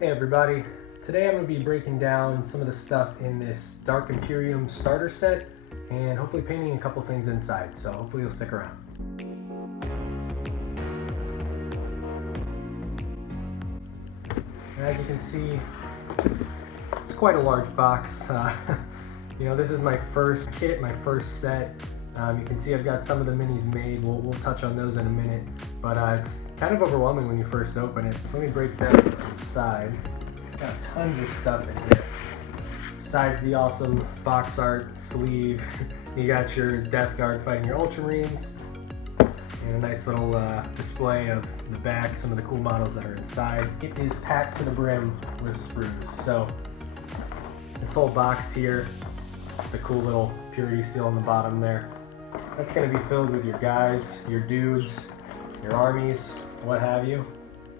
Hey everybody, today I'm going to be breaking down some of the stuff in this Dark Imperium starter set and hopefully painting a couple things inside, so hopefully you'll stick around. And as you can see, it's quite a large box. This is my first kit, my first set. You can see I've got some of the minis made. We'll touch on those in a minute, but it's kind of overwhelming when you first open it. So let me break down what's inside. Got tons of stuff in here. Besides the awesome box art sleeve, you got your Death Guard fighting your Ultramarines, and a nice little display of the back, some of the cool models that are inside. It is packed to the brim with sprues. So this whole box here, the cool little purity seal on the bottom there, that's going to be filled with your guys, your dudes, your armies, what have you.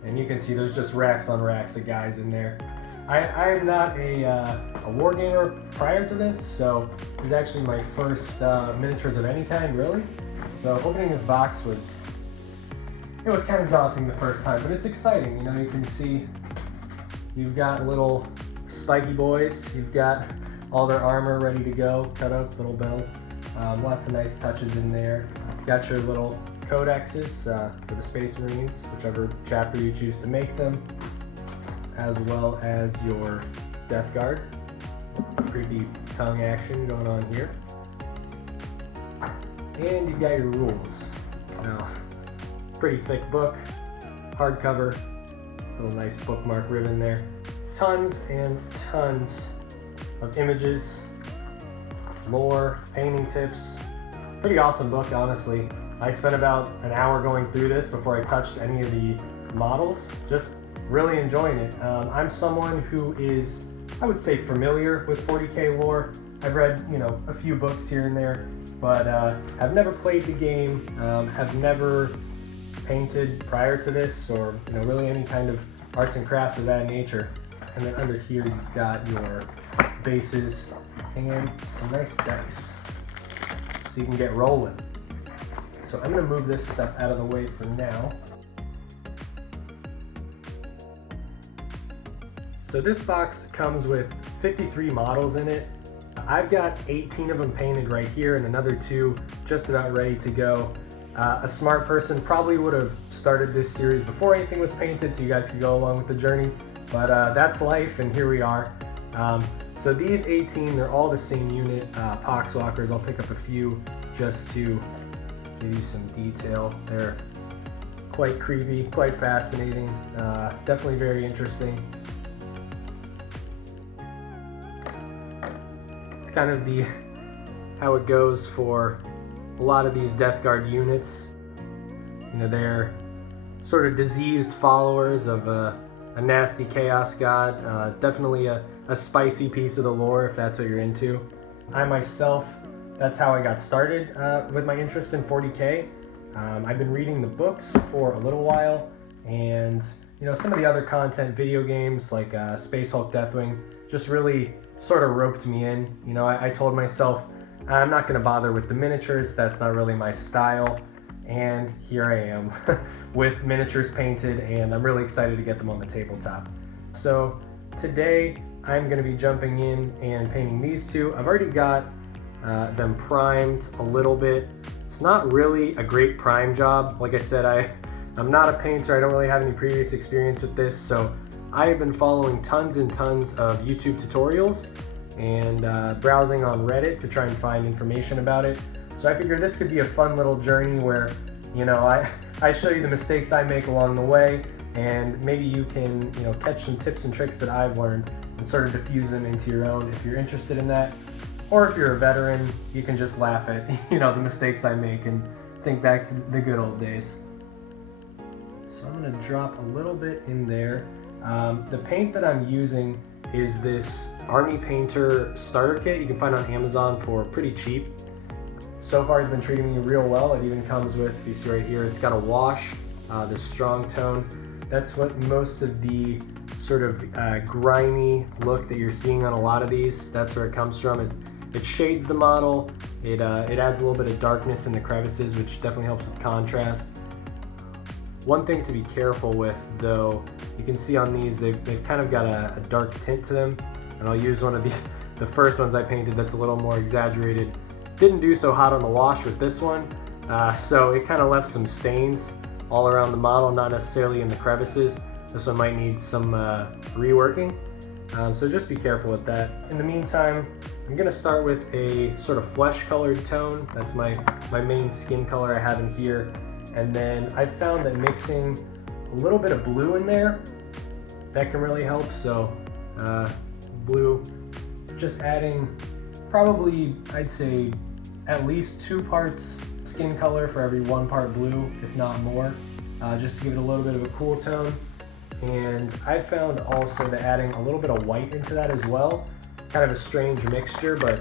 And you can see there's just racks on racks of guys in there. I am not a wargamer prior to this, so this is actually my first miniatures of any kind, really. So opening this box was kind of daunting the first time, but it's exciting. You know, you can see you've got little spiky boys, you've got all their armor ready to go, cut up little bells. Lots of nice touches in there. Got your little codexes for the Space Marines, whichever chapter you choose to make them, as well as your Death Guard. Creepy tongue action going on here. And you've got your rules. Now, pretty thick book, hardcover, little nice bookmark ribbon there. Tons and tons of images, lore, painting tips. Pretty awesome book, honestly. I spent about an hour going through this before I touched any of the models. Just really enjoying it. I'm someone who is, I would say, familiar with 40k lore. I've read, a few books here and there, but I've never played the game, have never painted prior to this, or really any kind of arts and crafts of that nature. And then under here you've got your bases and some nice dice, so you can get rolling. So I'm going to move this stuff out of the way for now. So this box comes with 53 models in it. I've got 18 of them painted right here and another 2 just about ready to go. A smart person probably would have started this series before anything was painted so you guys could go along with the journey, but that's life, and here we are. So these 18, they're all the same unit, Poxwalkers. I'll pick up a few just to give you some detail. They're quite creepy, quite fascinating, definitely very interesting. It's kind of how it goes for a lot of these Death Guard units. They're sort of diseased followers of a nasty chaos god. Definitely a spicy piece of the lore if that's what you're into. I myself, that's how I got started with my interest in 40k. I've been reading the books for a little while, and some of the other content, video games like Space Hulk Deathwing, just really sort of roped me in. I told myself I'm not going to bother with the miniatures, that's not really my style, and here I am with miniatures painted, and I'm really excited to get them on the tabletop. So today I'm going to be jumping in and painting these 2. I've already got them primed a little bit. It's not really a great prime job. Like I said, I'm not a painter. I don't really have any previous experience with this, so I have been following tons and tons of YouTube tutorials and browsing on Reddit to try and find information about it. So I figured this could be a fun little journey where I show you the mistakes I make along the way, and maybe you can catch some tips and tricks that I've learned and sort of diffuse them into your own if you're interested in that. Or if you're a veteran, you can just laugh at the mistakes I make and think back to the good old days. So I'm going to drop a little bit in there. The paint that I'm using is this Army Painter starter kit you can find on Amazon for pretty cheap. So far it's been treating me real well. It even comes with, if you see right here, it's got a wash, this strong tone. That's what most of the sort of grimy look that you're seeing on a lot of these, that's where it comes from. It shades the model, it adds a little bit of darkness in the crevices, which definitely helps with contrast. One thing to be careful with though, you can see on these, they've kind of got a dark tint to them, and I'll use one of the first ones I painted that's a little more exaggerated. Didn't do so hot on the wash with this one, so it kind of left some stains all around the model, not necessarily in the crevices. This one might need some reworking, so just be careful with that. In the meantime, I'm gonna start with a sort of flesh colored tone. That's my main skin color I have in here. And then I found that mixing a little bit of blue in there, that can really help. So blue, just adding probably, I'd say, at least 2 parts skin color for every 1 part blue, if not more, just to give it a little bit of a cool tone. And I found also that adding a little bit of white into that as well, kind of a strange mixture, but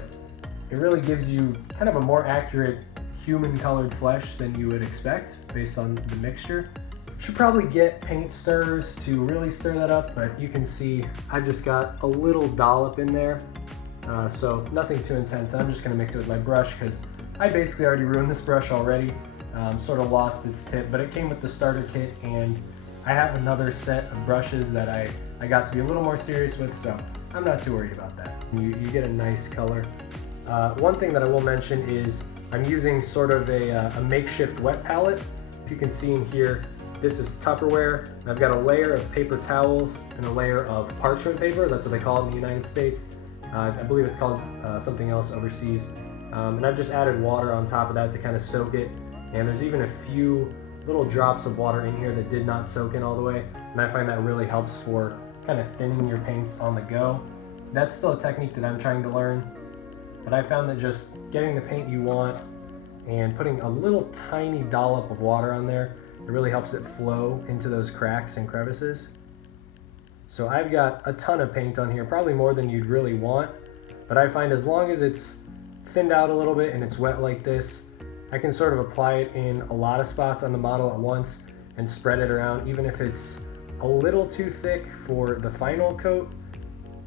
it really gives you kind of a more accurate human colored flesh than you would expect based on the mixture. Should probably get paint stirrers to really stir that up, but you can see I just got a little dollop in there, so nothing too intense. I'm just gonna mix it with my brush because I basically already ruined this brush already, sort of lost its tip, but it came with the starter kit, and I have another set of brushes that I got to be a little more serious with, so I'm not too worried about that. You get a nice color. One thing that I will mention is I'm using sort of a makeshift wet palette. If you can see in here, this is Tupperware. I've got a layer of paper towels and a layer of parchment paper. That's what they call it in the United States. I believe it's called something else overseas. And I've just added water on top of that to kind of soak it. And there's even a few little drops of water in here that did not soak in all the way. And I find that really helps for kind of thinning your paints on the go. That's still a technique that I'm trying to learn. But I found that just getting the paint you want and putting a little tiny dollop of water on there, it really helps it flow into those cracks and crevices. So I've got a ton of paint on here, probably more than you'd really want, but I find as long as it's thinned out a little bit and it's wet like this, I can sort of apply it in a lot of spots on the model at once and spread it around, even if it's a little too thick for the final coat.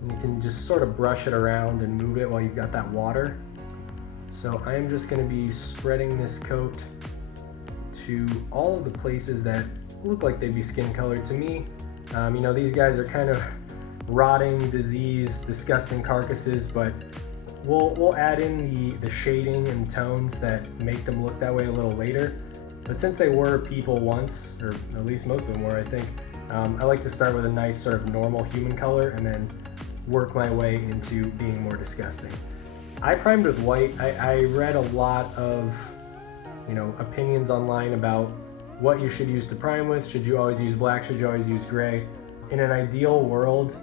You can just sort of brush it around and move it while you've got that water. So I am just going to be spreading this coat to all of the places that look like they'd be skin colored to me. You know, these guys are kind of rotting, diseased, disgusting carcasses, but we'll add in the shading and tones that make them look that way a little later. But since they were people once, or at least most of them were, I think, I like to start with a nice sort of normal human color and then work my way into being more disgusting. I primed with white. I read a lot of, you know, opinions online about what you should use to prime with. Should you always use black? Should you always use gray? In an ideal world,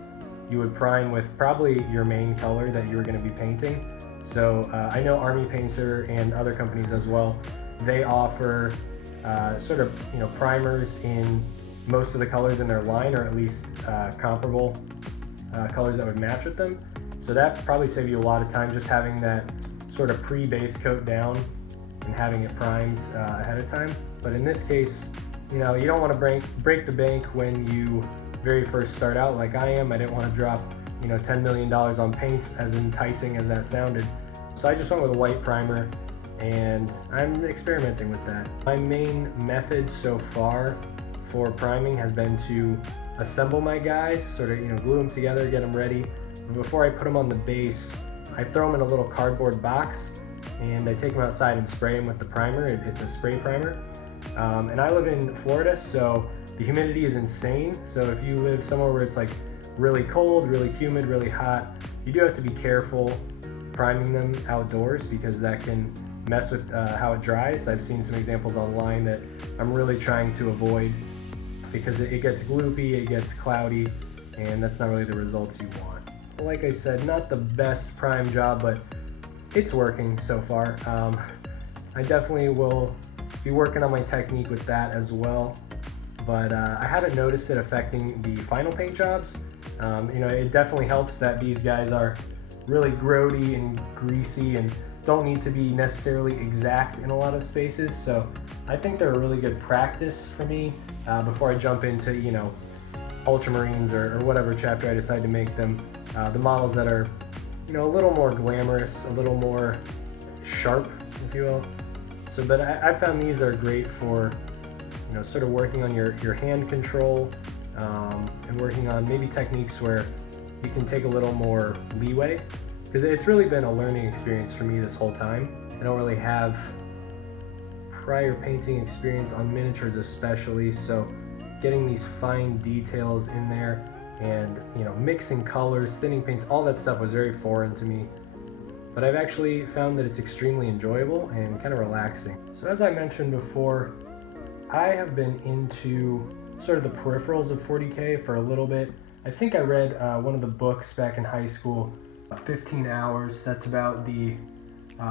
you would prime with probably your main color that you're going to be painting. So I know Army Painter and other companies as well, they offer sort of, you know, primers in most of the colors in their line, or at least comparable colors that would match with them. So that probably save you a lot of time, just having that sort of pre-base coat down and having it primed ahead of time. But in this case, you know, you don't want to break the bank when you very first start out like I am. I didn't want to drop, you know, $10 million on paints, as enticing as that sounded. So I just went with a white primer, and I'm experimenting with that. My main method so far for priming has been to assemble my guys, sort of, you know, glue them together, get them ready. And before I put them on the base, I throw them in a little cardboard box, and I take them outside and spray them with the primer. It's a spray primer. And I live in Florida, so the humidity is insane. So if you live somewhere where it's like really cold, really humid, really hot, you do have to be careful priming them outdoors, because that can mess with how it dries. I've seen some examples online that I'm really trying to avoid, because it gets gloopy, it gets cloudy, and that's not really the results you want. Like I said, not the best prime job, but it's working so far. I definitely will be working on my technique with that as well, but I haven't noticed it affecting the final paint jobs. You know, it definitely helps that these guys are really grody and greasy and don't need to be necessarily exact in a lot of spaces. So I think they're a really good practice for me before I jump into, you know, Ultramarines or whatever chapter I decide to make them. The models that are, you know, a little more glamorous, a little more sharp, if you will. So, but I found these are great for sort of working on your hand control, and working on maybe techniques where you can take a little more leeway, because it's really been a learning experience for me this whole time. I don't really have prior painting experience on miniatures especially, so getting these fine details in there and mixing colors, thinning paints, all that stuff was very foreign to me. But I've actually found that it's extremely enjoyable and kind of relaxing. So as I mentioned before, I have been into sort of the peripherals of 40k for a little bit. I think I read one of the books back in high school, 15 Hours, that's about the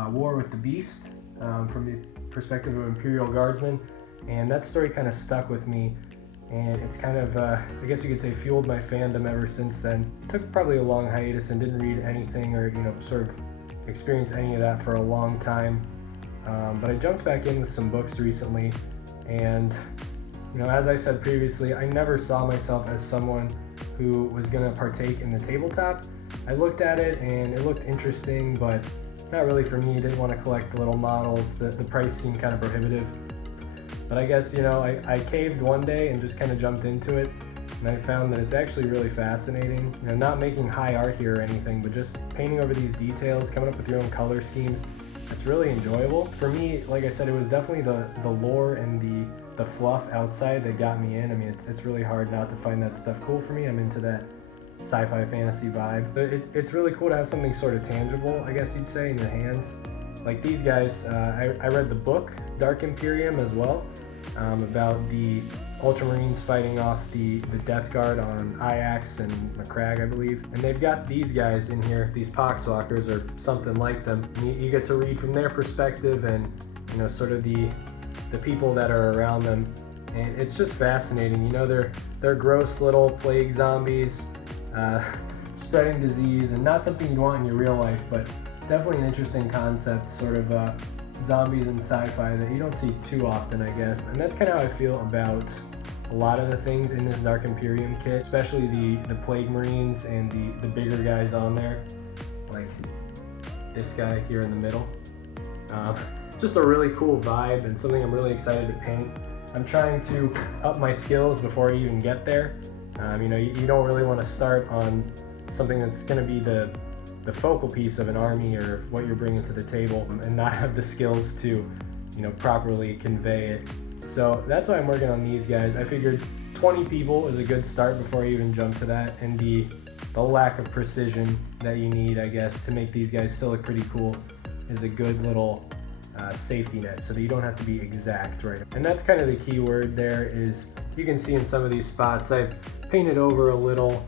War with the Beast from the perspective of Imperial Guardsmen, and that story kind of stuck with me, and it's kind of, I guess you could say, fueled my fandom ever since then. Took probably a long hiatus and didn't read anything or sort of experience any of that for a long time, but I jumped back in with some books recently, and as I said previously, I never saw myself as someone who was going to partake in the tabletop. I looked at it and it looked interesting, but not really for me. I didn't want to collect the little models. The price seemed kind of prohibitive. But I guess, I caved one day and just kind of jumped into it, and I found that it's actually really fascinating. Not making high art here or anything, but just painting over these details, coming up with your own color schemes. It's really enjoyable. For me, like I said, it was definitely the lore and the fluff outside that got me in. I mean, it's really hard not to find that stuff cool for me. I'm into that sci-fi fantasy vibe. But it's really cool to have something sort of tangible, I guess you'd say, in your hands. Like these guys, I read the book, Dark Imperium, as well, about the Ultramarines fighting off the Death Guard on Ajax and Macragge, I believe. And they've got these guys in here, these Poxwalkers or something like them. And you get to read from their perspective and, sort of the people that are around them. And it's just fascinating. They're gross little plague zombies, spreading disease, and not something you want in your real life, but definitely an interesting concept, sort of zombies in sci-fi that you don't see too often, I guess. And that's kind of how I feel about a lot of the things in this Dark Imperium kit, especially the Plague Marines and the bigger guys on there, like this guy here in the middle. Just a really cool vibe and something I'm really excited to paint. I'm trying to up my skills before I even get there. You don't really want to start on something that's going to be the focal piece of an army or what you're bringing to the table and not have the skills to, properly convey it. So that's why I'm working on these guys. I figured 20 people is a good start before I even jump to that, and the lack of precision that you need, I guess, to make these guys still look pretty cool is a good little safety net, so that you don't have to be exact, right? And that's kind of the key word there. Is you can see in some of these spots I've painted over a little.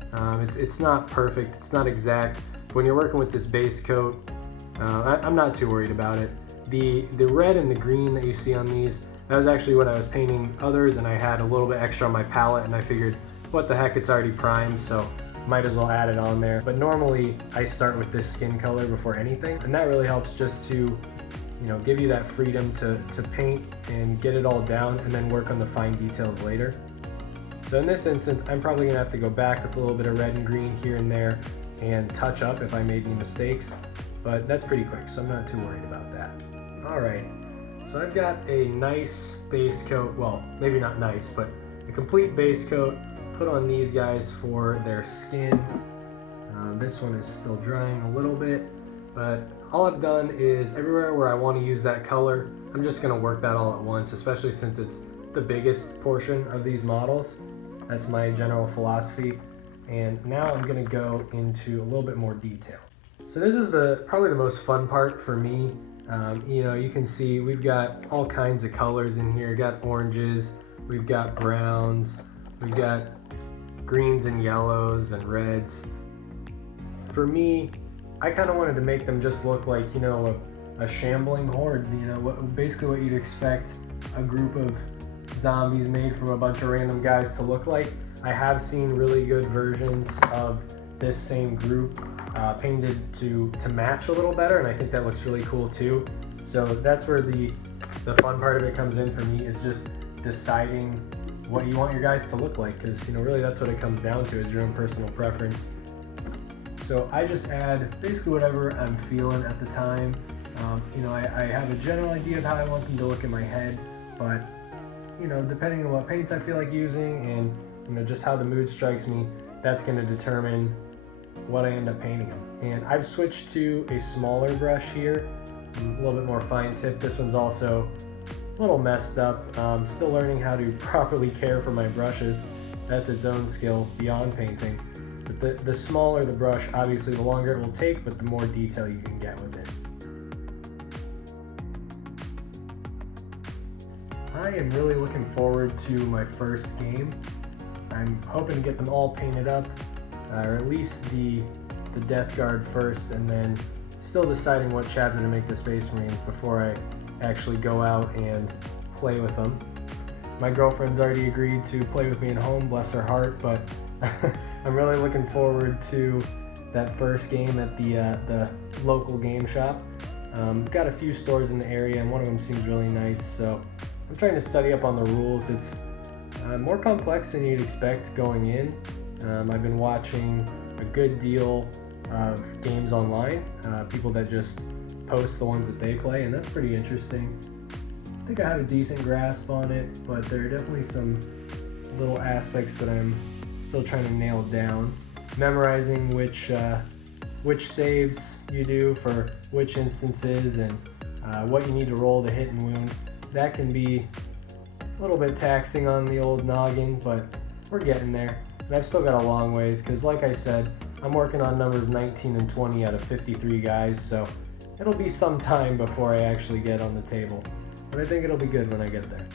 It's not perfect, it's not exact. When you're working with this base coat, I'm not too worried about it. The red and the green that you see on these, that was actually when I was painting others and I had a little bit extra on my palette, and I figured, what the heck, it's already primed, so might as well add it on there. But normally I start with this skin color before anything, and that really helps just to give you that freedom to paint and get it all down and then work on the fine details later. So in this instance, I'm probably gonna have to go back with a little bit of red and green here and there and touch up if I made any mistakes, but that's pretty quick, so I'm not too worried about that. All right, so I've got a nice base coat, well, maybe not nice, but a complete base coat put on these guys for their skin. This one is still drying a little bit, but all I've done is everywhere where I want to use that color, I'm just going to work that all at once, especially since it's the biggest portion of these models. That's my general philosophy. And now I'm going to go into a little bit more detail. So this is probably the most fun part for me. You can see we've got all kinds of colors in here. We've got oranges, we've got browns, we've got greens and yellows and reds. For me, I kind of wanted to make them just look like, a shambling horde, basically what you'd expect a group of zombies made from a bunch of random guys to look like. I have seen really good versions of this same group painted to match a little better, and I think that looks really cool too. So that's where the fun part of it comes in for me, is just deciding what you want your guys to look like, because really that's what it comes down to, is your own personal preference. So I just add basically whatever I'm feeling at the time. I have a general idea of how I want them to look in my head, but you know, depending on what paints I feel like using and, you know, just how the mood strikes me, that's going to determine what I end up painting them. And I've switched to a smaller brush here, a little bit more fine tip. This one's also a little messed up. Still learning how to properly care for my brushes. That's its own skill beyond painting. But the smaller the brush, obviously the longer it will take, but the more detail you can get with it. I am really looking forward to my first game. I'm hoping to get them all painted up, or at least the Death Guard first, and then still deciding what chapter to make the Space Marines before I actually go out and play with them. My girlfriend's already agreed to play with me at home, bless her heart, but I'm really looking forward to that first game at the local game shop. We've got a few stores in the area, and one of them seems really nice, so I'm trying to study up on the rules. It's more complex than you'd expect going in. I've been watching a good deal of games online, people that just post the ones that they play, and that's pretty interesting. I think I have a decent grasp on it, but there are definitely some little aspects that I'm still trying to nail down. Memorizing which saves you do for which instances and what you need to roll to hit and wound. That can be a little bit taxing on the old noggin, but we're getting there. And I've still got a long ways because, like I said, I'm working on numbers 19 and 20 out of 53 guys, so it'll be some time before I actually get on the table. But I think it'll be good when I get there.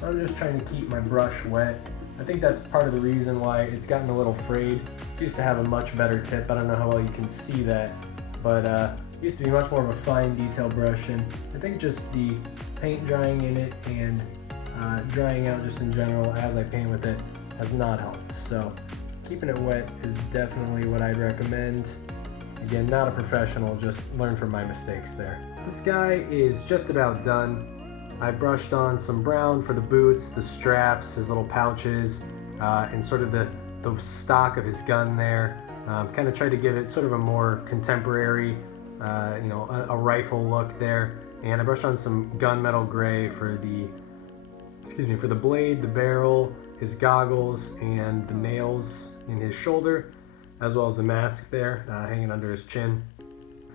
So I'm just trying to keep my brush wet. I think that's part of the reason why it's gotten a little frayed. It used to have a much better tip. I don't know how well you can see that, but it used to be much more of a fine detail brush, and I think just the paint drying in it and drying out just in general as I paint with it has not helped. So keeping it wet is definitely what I'd recommend. Again, not a professional, just learn from my mistakes there. This guy is just about done. I brushed on some brown for the boots, the straps, his little pouches, and sort of the stock of his gun there. Kind of tried to give it sort of a more contemporary, you know, a rifle look there. And I brushed on some gunmetal gray for the blade, the barrel, his goggles, and the nails in his shoulder, as well as the mask there hanging under his chin.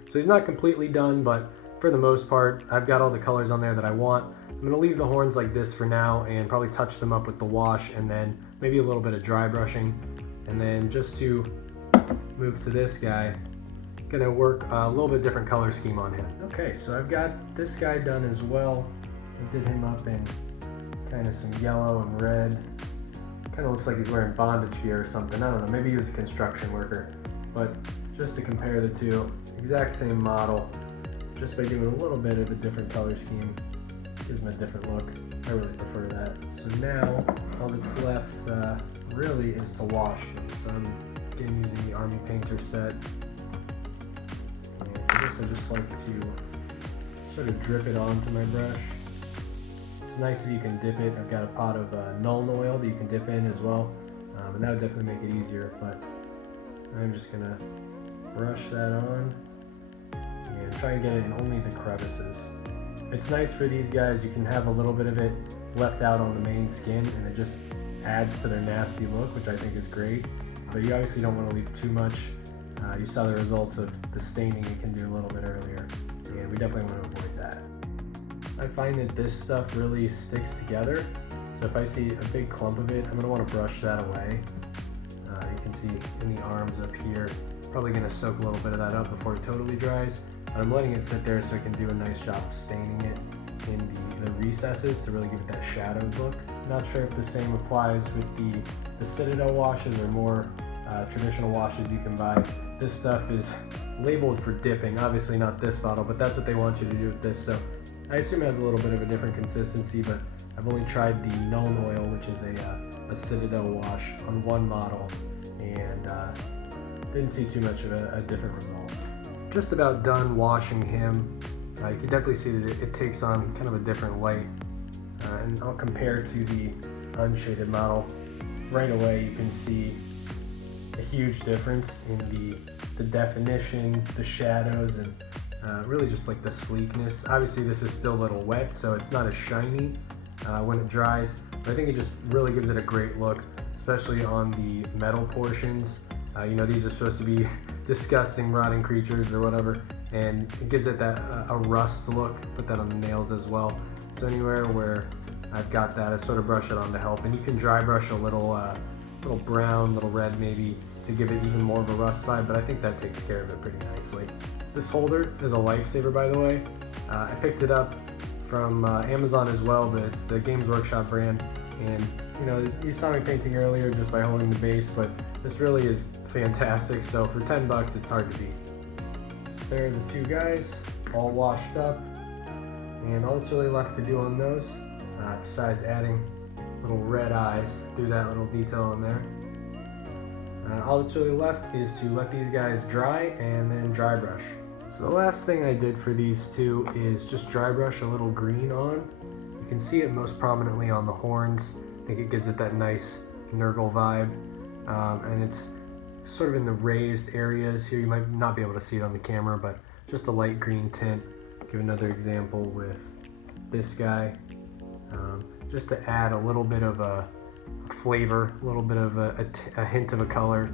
So he's not completely done, but for the most part, I've got all the colors on there that I want. I'm going to leave the horns like this for now and probably touch them up with the wash and then maybe a little bit of dry brushing. And then just to move to this guy, going to work a little bit different color scheme on him. Okay, so I've got this guy done as well. I did him up in kind of some yellow and red. Kind of looks like he's wearing bondage gear or something. I don't know, maybe he was a construction worker. But just to compare the two, exact same model, just by doing a little bit of a different color scheme, gives him a different look. I really prefer that. So now, all that's left really is to wash them. So I'm again using the Army Painter set. And for this, I just like to sort of drip it onto my brush. It's nice if you can dip it. I've got a pot of Nuln oil that you can dip in as well, and that would definitely make it easier, but I'm just gonna brush that on and try and get it in only the crevices. It's nice for these guys, you can have a little bit of it left out on the main skin and it just adds to their nasty look, which I think is great, but you obviously don't want to leave too much. You saw the results of the staining you can do a little bit earlier, and we definitely want to avoid that. I find that this stuff really sticks together, so if I see a big clump of it, I'm going to want to brush that away. You can see in the arms up here, probably going to soak a little bit of that up before it totally dries, but I'm letting it sit there so I can do a nice job of staining it in the recesses to really give it that shadowed look. Not sure if the same applies with the Citadel washes or more traditional washes you can buy. This stuff is labeled for dipping, obviously not this bottle, but that's what they want you to do with this, so I assume it has a little bit of a different consistency, but I've only tried the Nuln oil, which is a Citadel wash, on one model, and didn't see too much of a different result. Just about done washing him. You can definitely see that it takes on kind of a different light, and I'll compare to the unshaded model. Right away you can see a huge difference in the definition, the shadows, and really just like the sleekness. Obviously this is still a little wet, so it's not as shiny, when it dries, but I think it just really gives it a great look, especially on the metal portions. You know, these are supposed to be disgusting rotting creatures or whatever, and it gives it that a rust look. Put that on the nails as well. So anywhere where I've got that, I sort of brush it on to help, and you can dry brush a little brown, little red maybe, to give it even more of a rust vibe, but I think that takes care of it pretty nicely. This holder is a lifesaver, by the way. I picked it up from Amazon as well, but it's the Games Workshop brand, and you know, you saw me painting earlier just by holding the base, but this really is fantastic, so for 10 bucks it's hard to beat. There are the two guys, all washed up, and all that's really left to do on those, besides adding little red eyes through that little detail in there, all that's really left is to let these guys dry and then dry brush. So the last thing I did for these two is just dry brush a little green on. You can see it most prominently on the horns. I think it gives it that nice Nurgle vibe, and it's sort of in the raised areas here. You might not be able to see it on the camera, but just a light green tint. Give another example with this guy, just to add a little bit of a flavor, a little bit of a hint of a color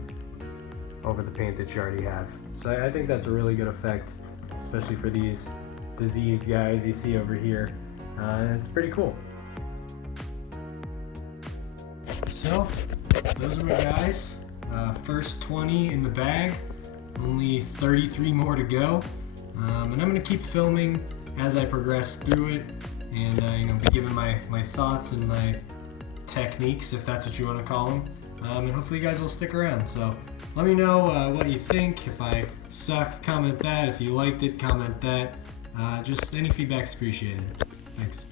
over the paint that you already have. So I think that's a really good effect, especially for these diseased guys you see over here, and it's pretty cool. So those are my guys. First 20 in the bag, only 33 more to go, and I'm going to keep filming as I progress through it, and you know, be giving my thoughts and my techniques, if that's what you want to call them, and hopefully you guys will stick around. So let me know what you think. If I suck, comment that. If you liked it, comment that. Just any feedback's appreciated. Thanks.